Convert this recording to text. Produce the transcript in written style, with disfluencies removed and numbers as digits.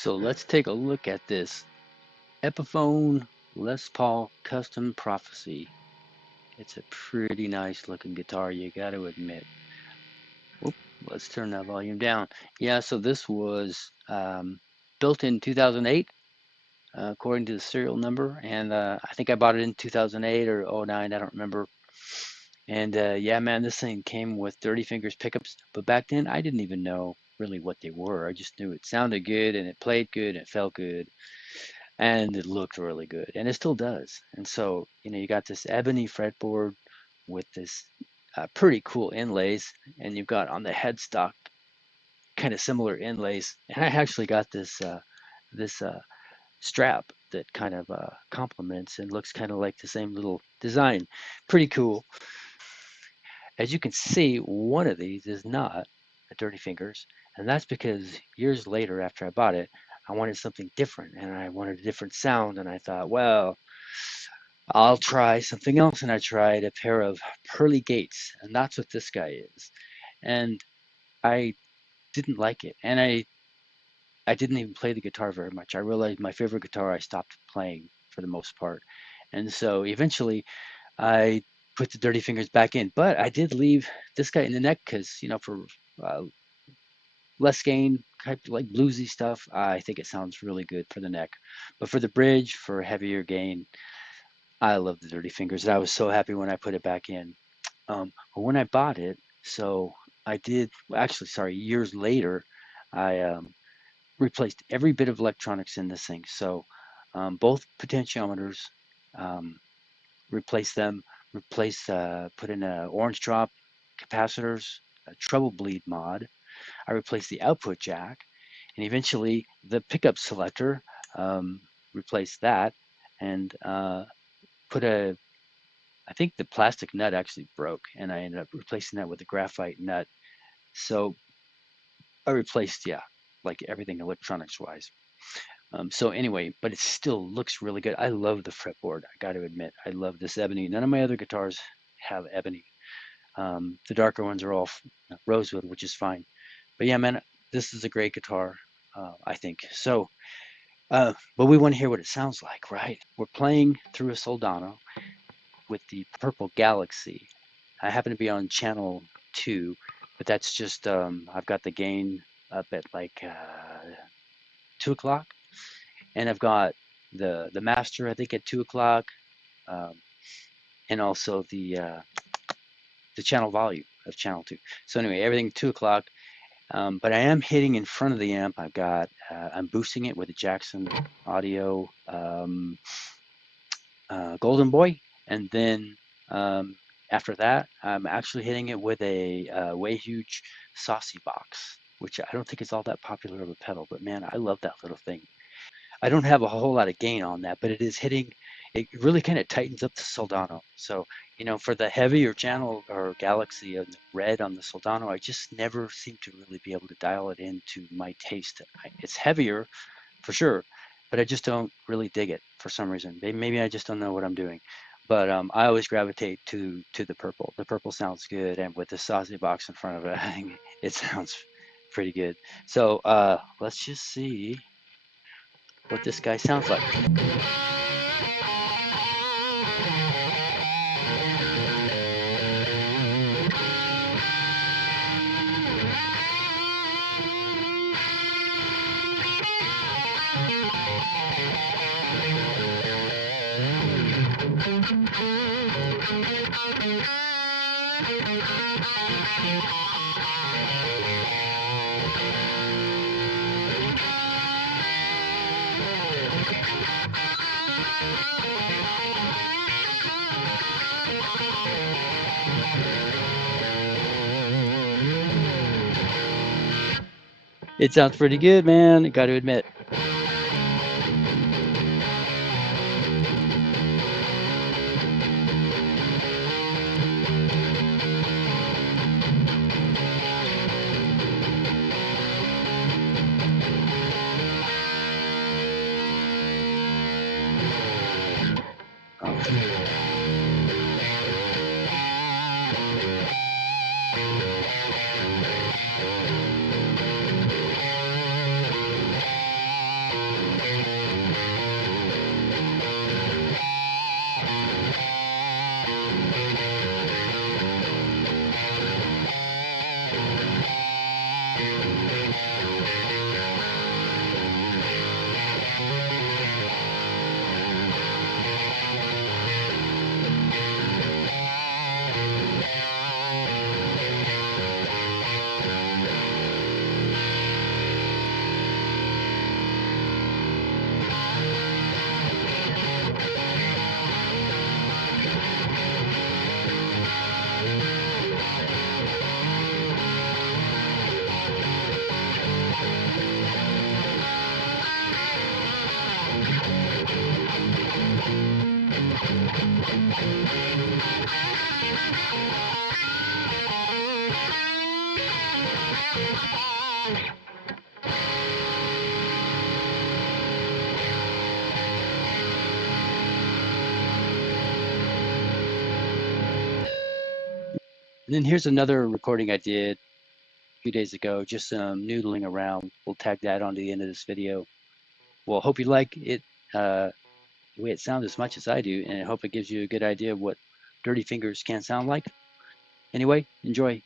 So let's take a look at this Epiphone Les Paul Custom Prophecy. It's a pretty nice looking guitar, you got to admit. Oop, let's turn that volume down. Yeah, so this was built in 2008, according to the serial number, and I think I bought it in 2008 or '09, I don't remember. And yeah, man, this thing came with 30 fingers pickups, but back then I didn't even know really what they were. I just knew it sounded good and it played good and it felt good and it looked really good, and it still does. And so, you got this ebony fretboard with this pretty cool inlays, and you've got on the headstock kind of similar inlays. And I actually got this strap that kind of complements and looks kind of like the same little design. Pretty cool. As you can see, one of these is not a Dirty Fingers, and that's because years later, after I bought it, I wanted something different and I wanted a different sound, and I thought, well, I'll try something else, and I tried a pair of pearly gates, and that's what this guy is. And I didn't like it, and I didn't even play the guitar very much. I realized my favorite guitar I stopped playing for the most part, and so eventually I put the Dirty Fingers back in. But I did leave this guy in the neck because for uh, less gain, type like bluesy stuff, I think it sounds really good for the neck. But for the bridge, for heavier gain, I love the Dirty Fingers. I was so happy when I put it back in. But when I bought it, so I did, actually, sorry, years later, I replaced every bit of electronics in this thing. So both potentiometers, um, replaced them, put in a orange drop capacitors, a treble bleed mod. I replaced the output jack, and eventually the pickup selector, um, replaced that, and put a I think the plastic nut actually broke, and I ended up replacing that with a graphite nut. So I replaced, yeah, like everything electronics wise. So anyway, but it still looks really good. I love the fretboard. I got to admit, I love this ebony. None of my other guitars have ebony. The darker ones are all rosewood, which is fine. But yeah, man, this is a great guitar, I think. So, but we want to hear what it sounds like, right? We're playing through a Soldano with the Purple Galaxy. I happen to be on channel 2, but that's just I've got the gain up at like 2 o'clock, and I've got the master I think at 2 o'clock, um, and also the channel volume of channel 2. So anyway, everything 2 o'clock. But I am hitting in front of the amp. I'm boosting it with a Jackson Audio Golden Boy, and then um, after that, I'm actually hitting it with a way huge saucy box, which I don't think is all that popular of a pedal, but man, I love that little thing. I don't have a whole lot of gain on that, but it is hitting. It really kind of tightens up the Soldano. So for the heavier channel or Galaxy and the red on the Soldano, I just never seem to really be able to dial it into my taste. It's heavier for sure, but I just don't really dig it for some reason. Maybe I just don't know what I'm doing. But I always gravitate to the purple. The purple sounds good, and with the saucy box in front of it, I think it sounds pretty good. So let's just see what this guy sounds like. It sounds pretty good, man. Got to admit. And then here's another recording I did a few days ago, just some noodling around. We'll tag that onto the end of this video. Well, hope you like it, the way it sounds as much as I do, and I hope it gives you a good idea of what Dirty Fingers can sound like. Anyway, enjoy.